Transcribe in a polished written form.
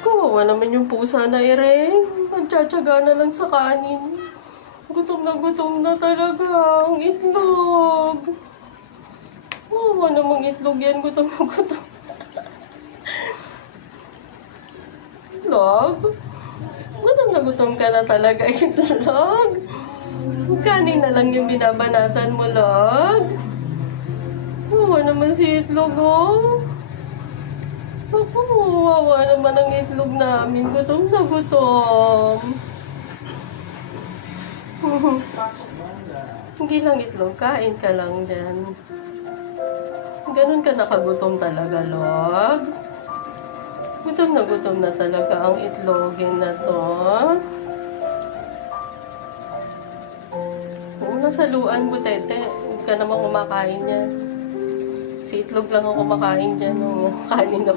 Kawawa naman yung pusa na Ireng. Nagtsatsaga na lang sa kanin. Gutom na talaga ang itlog. Kawawa namang itlog yan. Gutom na gutom. Itlog? Gutom na gutom ka na talaga, itlog. Kanin na lang yung binabanatan mo, log. Kawawa naman si itlog, oh. Ako, wawa naman ang itlog namin. Gutom na gutom. Hindi lang itlog, kain ka lang dyan. Ganun ka nakagutom talaga, log. Gutom na talaga ang itlogin na to. Nasaluan, butete. Hindi ka naman kumakain yan. Si itlog lang ang kumakain dyan ng kanin na